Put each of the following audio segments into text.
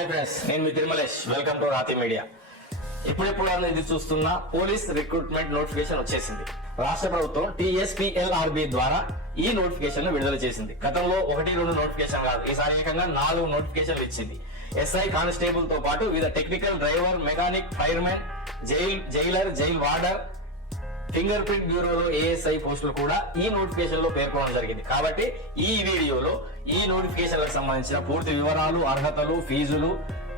Hi friends, నేను మీ Tirumalesh. Welcome to రాతి media. ఇప్పుడెప్పుడు ఇది చూస్తున్న పోలీస్ రిక్రూట్మెంట్ నోటిఫికేషన్ వచ్చేసింది. రాష్ట్ర ప్రభుత్వం TSPLRB ద్వారా ఈ నోటిఫికేషన్ విడుదల చేసింది. గతంలో 1-2 నోటిఫికేషన్ కాదు, ఈసారి ఏకంగా 4 నోటిఫికేషన్లు ఇచ్చింది. SI కానిస్టేబుల్ తో పాటు వివిధ technical, driver, mechanic, firemen, jailer, jail warder, finger print బ్యూరోలో ASI పోస్టులు కూడా ఈ నోటిఫికేషన్ లో పేర్కొనడం జరిగింది. కాబట్టి ఈ వీడియోలో ఈ నోటిఫికేషన్లకు సంబంధించిన పూర్తి వివరాలు, అర్హతలు, ఫీజులు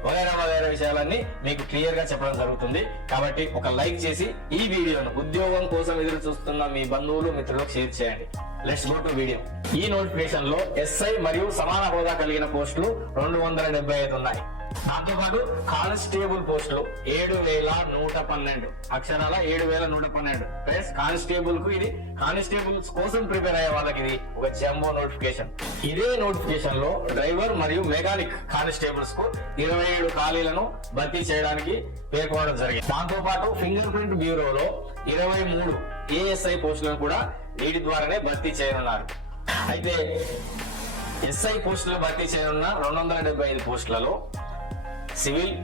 వగైరా విషయాలన్నీ మీకు క్లియర్ గా చెప్పడం జరుగుతుంది. కాబట్టి ఒక లైక్ చేసి ఈ వీడియోను ఉద్యోగం కోసం ఎదురు చూస్తున్న మీ బంధువులు, మిత్రులకు షేర్ చేయండి. Let's go to video. ఈ నోటిఫికేషన్ లో SI మరియు సమాన హోదా కలిగిన పోస్టులు 275 ఉన్నాయి. దాంతో పాటు కానిస్టేబుల్ పోస్టులు 7112 అక్షరాల 7112. ప్లస్ కానిస్టేబుల్ కు ఇది కానిస్టేబుల్స్ కోసం ప్రిపేర్ అయ్యే వాళ్ళకి ఇది ఒక జంబో నోటిఫికేషన్. ఇదే నోటిఫికేషన్ లో డ్రైవర్ మరియు మెకానిక్ కానిస్టేబుల్స్ కు 27 ఖాళీలను భర్తీ చేయడానికి పేర్కొనడం జరిగింది. దాంతో పాటు ఫింగర్ ప్రింట్ బ్యూరోలో 23 ASI పోస్టులను కూడా వీటి ద్వారానే భర్తీ చేయనున్నారు. అయితే SI పోస్టులు భర్తీ చేయనున్న 275 పోస్టులలో civil,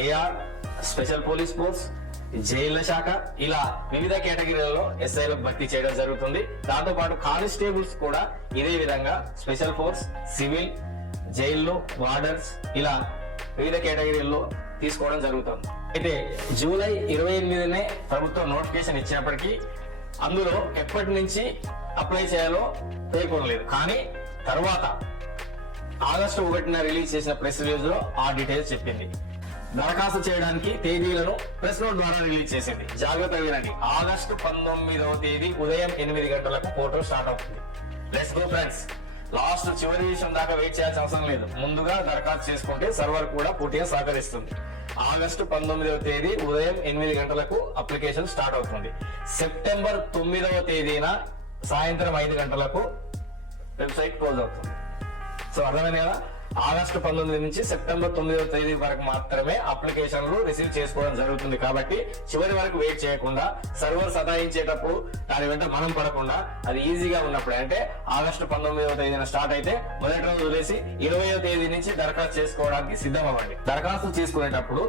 AR, special police force, జైళ్ల శాఖ ఇలా వివిధ కేటగిరీలలో SIలకు భర్తీ చేయడం జరుగుతుంది. దాంతో పాటు కానిస్టేబుల్స్ కూడా ఇదే విధంగా స్పెషల్ ఫోర్స్, సివిల్, జైల్లో, వార్డర్స్ ఇలా వివిధ కేటగిరీల్లో తీసుకోవడం జరుగుతుంది. అయితే జూలై 28నే ప్రభుత్వం నోటిఫికేషన్ ఇచ్చినప్పటికీ అందులో ఎప్పటి నుంచి అప్లై చేయాలో పేర్కొనలేదు. కానీ తర్వాత ఆగస్టు 1న రిలీజ్ చేసిన ప్రెస్ రిలీజ్ లో ఆ డీటెయిల్స్ చెప్పింది. దరఖాస్తు చేయడానికి తేదీలను ప్రెస్ నోట్ ద్వారా రిలీజ్ చేసింది. జాగ్రత్త వినండి. ఆగస్టు 19వ తేదీ ఉదయం 8 గంటలకు పోర్టల్ స్టార్ట్ అవుతుంది. Let's go friends. లాస్ట్ చివరి విషయం దాకా వెయిట్ చేయాల్సిన అవసరం లేదు. ముందుగా దరఖాస్తు చేసుకుంటే సర్వర్ కూడా పూర్తిగా సహకరిస్తుంది. ఆగస్టు 19వ తేదీ ఉదయం 8 గంటలకు అప్లికేషన్ స్టార్ట్ అవుతుంది. సెప్టెంబర్ 9వ తేదీన సాయంత్రం 5 గంటలకు వెబ్సైట్ క్లోజ్ అవుతుంది. సో అర్థమైంది కదా. ఆగస్టు 19 నుంచి సెప్టెంబర్ 9వ తేదీ వరకు మాత్రమే అప్లికేషన్లు రిసీవ్ చేసుకోవడం జరుగుతుంది. కాబట్టి చివరి వరకు వెయిట్ చేయకుండా, సర్వర్ సతాయించేటప్పుడు దాని వెంట మనం పడకుండా, అది ఈజీగా ఉన్నప్పుడు అంటే ఆగస్టు 19వ తేదీన స్టార్ట్ అయితే మొదటి రోజు వదిలేసి 20వ తేదీ నుంచి దరఖాస్తు చేసుకోవడానికి సిద్ధం అవ్వండి. దరఖాస్తు చేసుకునేటప్పుడు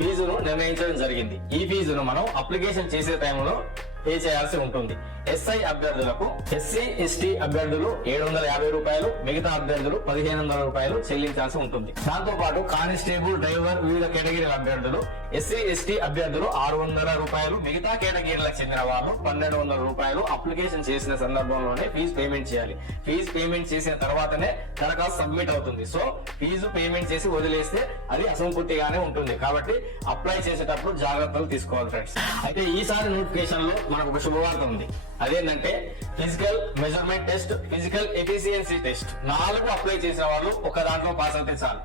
ఫీజును నిర్ణయించడం జరిగింది. ఈ ఫీజును మనం అప్లికేషన్ చేసే టైంలో పే చేయాల్సి ఉంటుంది. SI అభ్యర్థులకు, SC ST అభ్యర్థులు 750 రూపాయలు, మిగతా అభ్యర్థులు 1500 రూపాయలు చెల్లించాల్సి ఉంటుంది. దాంతో పాటు కానిస్టేబుల్, డ్రైవర్ వివిధ కేటగిరీల అభ్యర్థులు, SC ST అభ్యర్థులు 600 రూపాయలు, మిగతా కేటగిరీలకు చెందిన వాళ్ళు 1200 రూపాయలు అప్లికేషన్ చేసిన సందర్భంలోనే ఫీజు పేమెంట్ చేయాలి. ఫీజు పేమెంట్ చేసిన తర్వాతనే దరఖాస్తు సబ్మిట్ అవుతుంది. సో ఫీజు పేమెంట్ చేసి వదిలేస్తే అది అసంపూర్తిగానే ఉంటుంది. కాబట్టి అప్లై చేసేటప్పుడు జాగ్రత్తలు తీసుకోవాలి ఫ్రెండ్స్. అయితే ఈసారి నోటిఫికేషన్ లో మనకు ఒక శుభవార్త ఉంది. అదేంటంటే physical measurement test, physical efficiency test 4 apply చేసిన వాళ్ళు ఒక దాంట్లో పాస్ అయితే చాలు.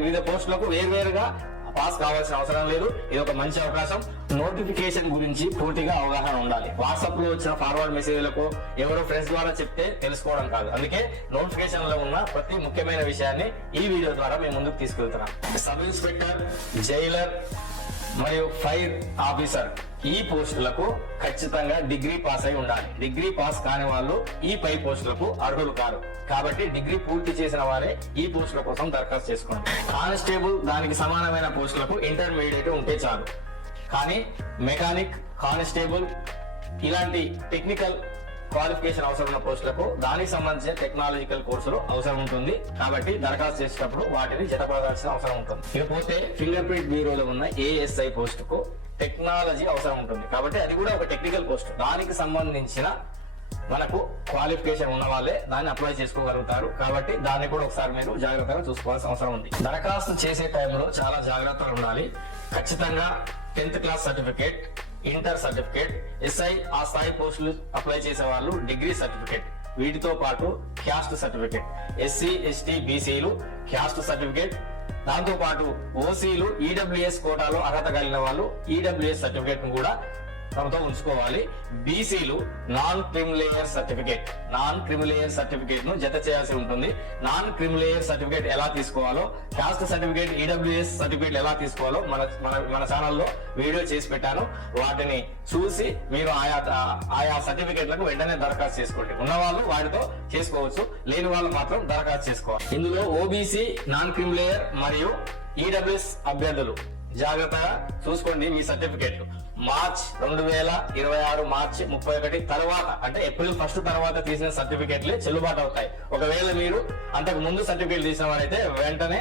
వివిధ పోస్టులకు వేరువేరుగా పాస్ కావాల్సిన అవసరం లేదు. ఇది ఒక మంచి అవకాశం. నోటిఫికేషన్ గురించి పూర్తిగా అవగాహన ఉండాలి. వాట్సాప్ లో వచ్చిన ఫార్వర్డ్ మెసేజ్లకు ఎవరో ఫ్రెండ్స్ ద్వారా చెప్తే తెలుసుకోవడం కాదు. అందుకే నోటిఫికేషన్ లో ఉన్న ప్రతి ముఖ్యమైన విషయాన్ని ఈ వీడియో ద్వారా మేము ముందుకు తీసుకెళ్తున్నాం. సబ్ ఇన్స్పెక్టర్, జైలర్ మరియు ఫైర్ ఆఫీసర్ ఈ పోస్టులకు ఖచ్చితంగా డిగ్రీ పాస్ అయి ఉండాలి. డిగ్రీ పాస్ కాని వాళ్ళు ఈ పై పోస్టులకు అర్హులు కారు. కాబట్టి డిగ్రీ పూర్తి చేసిన వారే ఈ పోస్టుల కోసం దరఖాస్తు చేసుకోండి. కానిస్టేబుల్ దానికి సమానమైన పోస్టులకు ఇంటర్మీడియట్ ఉంటే చాలు. కానీ మెకానిక్, కానిస్టేబుల్ ఇలాంటి టెక్నికల్ క్వాలిఫికేషన్ అవసరం ఉన్న పోస్టులకు దానికి సంబంధించిన టెక్నాలజికల్ కోర్సులు అవసరం ఉంటుంది. కాబట్టి దరఖాస్తు చేసేటప్పుడు వాటిని జతపడాల్సిన అవసరం ఉంటుంది. ఇకపోతే ఫింగర్ ప్రింట్ బ్యూరోలో ఉన్న ASI పోస్టుకు టెక్నాలజీ అవసరం ఉంటుంది. కాబట్టి అది కూడా ఒక టెక్నికల్ పోస్ట్. దానికి సంబంధించిన మనకు క్వాలిఫికేషన్ ఉన్న వాళ్ళే దాన్ని అప్లై చేసుకోగలుగుతారు. కాబట్టి దాన్ని కూడా ఒకసారి మీరు జాగ్రత్తగా చూసుకోవాల్సిన అవసరం ఉంది. దరఖాస్తు చేసే టైంలో చాలా జాగ్రత్తలు ఉండాలి. ఖచ్చితంగా 10th class certificate, inter certificate, SI ఆ స్థాయి పోస్టులు అప్లై చేసే వాళ్ళు డిగ్రీ సర్టిఫికేట్, వీటితో పాటు క్యాస్ట్ సర్టిఫికేట్, SC ST BCలు క్యాస్ట్ సర్టిఫికేట్, దాంతో పాటు OCలు EWS కోటాలో అర్హత కలిగిన వాళ్ళు EWS సర్టిఫికేట్ ను కూడా తమతో ఉంచుకోవాలి. బీసీలు నాన్ క్రిమిలేయర్ సర్టిఫికేట్ ను జత చేయాల్సి ఉంటుంది. నాన్ క్రిమిలేయర్ సర్టిఫికేట్ ఎలా తీసుకోవాలో, కాస్ట్ సర్టిఫికేట్, ఈడబ్ల్యూఎస్ సర్టిఫికేట్ ఎలా తీసుకోవాలో మన ఛానల్లో వీడియో చేసి పెట్టాను. వాటిని చూసి మీరు ఆయా సర్టిఫికేట్లకు వెంటనే దరఖాస్తు చేసుకోండి. ఉన్న వాళ్ళు వాటితో చేసుకోవచ్చు, లేని వాళ్ళు మాత్రం దరఖాస్తు చేసుకోవాలి. ఇందులో ఓబీసీ, నాన్ క్రిమిలేయర్ మరియు ఈడబ్ల్యూఎస్ అభ్యర్థులు జాగ్రత్తగా చూసుకోండి. మీ సర్టిఫికేట్లు మార్చ్ 2026 మార్చి 31 తర్వాత, అంటే ఏప్రిల్ 1 తర్వాత తీసిన సర్టిఫికేట్లే చెల్లుబాటు అవుతాయి. ఒకవేళ మీరు అంతకు ముందు సర్టిఫికేట్ తీసిన వారైతే వెంటనే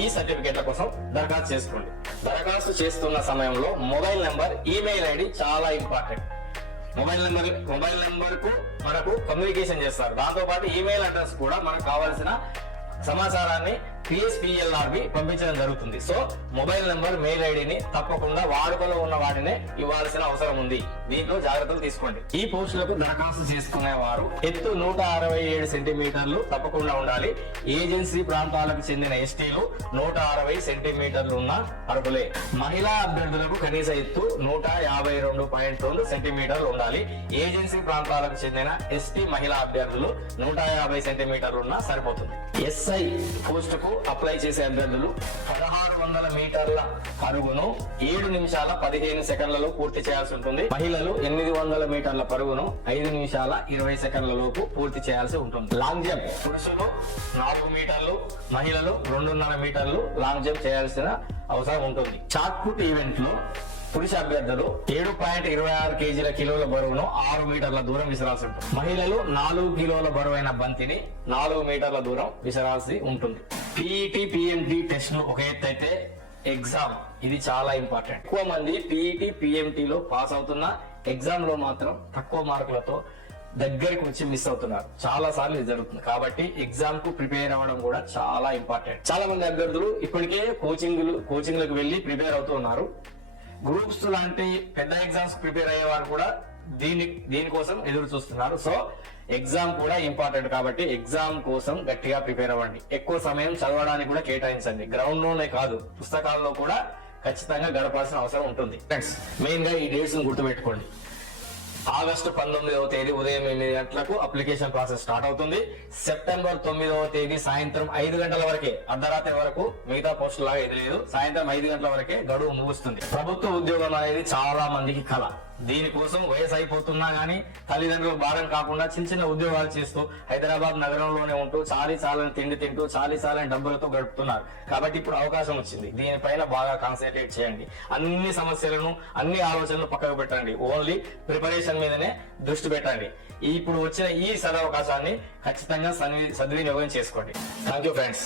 ఈ సర్టిఫికేట్ల కోసం దరఖాస్తు చేసుకోండి. దరఖాస్తు చేస్తున్న సమయంలో మొబైల్ నెంబర్, ఈమెయిల్ ఐడి చాలా ఇంపార్టెంట్. మొబైల్ నెంబర్ కు మనకు కమ్యూనికేషన్ చేస్తారు. దాంతో పాటు ఈమెయిల్ అడ్రస్ కూడా మనకు కావాల్సిన సమాచారాన్ని TSPLRB పంపించడం జరుగుతుంది. సో మొబైల్ నెంబర్, మెయిల్ ఐడిని తప్పకుండా వాడుకలో ఉన్న వాటినే ఇవ్వాల్సిన అవసరం ఉంది. దీంట్లో జాగ్రత్తలు తీసుకోండి. ఈ పోస్టులకు దరఖాస్తు చేసుకునేవారు ఎత్తు 167 సెంటీమీటర్లు తప్పకుండా ఉండాలి. ఏజెన్సీ ప్రాంతాలకు చెందిన ఎస్టీలు 160 సెంటీమీటర్లు ఉన్న అర్హులే. మహిళా అభ్యర్థులకు కనీస ఎత్తు 152.2 సెంటీమీటర్లు ఉండాలి. ఏజెన్సీ ప్రాంతాలకు చెందిన ఎస్టీ మహిళా అభ్యర్థులు 150 సెంటీమీటర్లు ఉన్నా సరిపోతుంది. SI పోస్టుకు అప్లై చేసే అభ్యర్థులు 1600 మీటర్ల పరుగును 7 నిమిషాల 15 సెకండ్లలో పూర్తి చేయాల్సి ఉంటుంది. మహిళలు 800 మీటర్ల పరుగును 5 నిమిషాల 20 సెకండ్ల లోపు పూర్తి చేయాల్సి ఉంటుంది. లాంగ్ జంప్ పురుషులు 4 మీటర్లు, మహిళలు 2.5 మీటర్లు లాంగ్ జంప్ చేయాల్సిన అవసరం ఉంటుంది. షాట్ పుట్ ఈవెంట్ లో పురుష అభ్యర్థులు 7.26 కేజీల కిలోల బరువును 6 మీటర్ల దూరం విసరాల్సి ఉంటుంది. మహిళలు 4 కిలోల బరువైన బంతిని 4 మీటర్ల దూరం విసరాల్సి ఉంటుంది. PET, PMT టెస్టులు ఒక ఎత్తు అయితే, ఎగ్జామ్ ఇది చాలా ఇంపార్టెంట్. ఎక్కువ మంది PET, PMT లో పాస్ అవుతున్నా ఎగ్జామ్ లో మాత్రం తక్కువ మార్కులతో దగ్గరికి వచ్చి మిస్ అవుతున్నారు. చాలా సార్లు ఇది జరుగుతుంది. కాబట్టి ఎగ్జామ్ కు ప్రిపేర్ అవ్వడం కూడా చాలా ఇంపార్టెంట్. చాలా మంది అభ్యర్థులు ఇప్పటికే కోచింగ్లకు వెళ్లి ప్రిపేర్ అవుతున్నారు. గ్రూప్స్ లాంటి పెద్ద ఎగ్జామ్స్ ప్రిపేర్ అయ్యేవారు కూడా దీనికోసం ఎదురు చూస్తున్నారు. సో ఎగ్జామ్ కూడా ఇంపార్టెంట్ కాబట్టి ఎగ్జామ్ కోసం గట్టిగా ప్రిపేర్ అవ్వండి. ఎక్కువ సమయం చదవడానికి కూడా కేటాయించండి. గ్రౌండ్ లోనే కాదు, పుస్తకాల్లో కూడా ఖచ్చితంగా గడపాల్సిన అవసరం ఉంటుంది. ఫ్రెండ్స్, మెయిన్ గా ఈ డేట్స్ గుర్తుపెట్టుకోండి. ఆగస్టు 19వ తేదీ ఉదయం 8 గంటలకు అప్లికేషన్ ప్రాసెస్ స్టార్ట్ అవుతుంది. సెప్టెంబర్ 9వ తేదీ సాయంత్రం 5 గంటల వరకే, అర్ధరాత్రి వరకు మిగతా పోస్టులు లాగా ఇది లేదు, సాయంత్రం 5 గంటల వరకే గడువు ముగుస్తుంది. ప్రభుత్వ ఉద్యోగం అనేది చాలా మందికి కళ. దీనికోసం వయసు అయిపోతున్నా గానీ తల్లిదండ్రులు భారం కాకుండా చిన్న ఉద్యోగాలు చేస్తూ హైదరాబాద్ నగరంలోనే ఉంటూ చాలని తిండి తింటూ చాలని డబ్బులతో గడుపుతున్నారు. కాబట్టి ఇప్పుడు అవకాశం వచ్చింది. దీనిపైన బాగా కాన్సన్ట్రేట్ చేయండి. అన్ని సమస్యలను, అన్ని ఆలోచనలు పక్కకు పెట్టండి. ఓన్లీ ప్రిపరేషన్ మీదనే దృష్టి పెట్టండి. ఇప్పుడు వచ్చిన ఈ సదవకాశాన్ని ఖచ్చితంగా సద్వినియోగం చేసుకోండి. Thank you friends.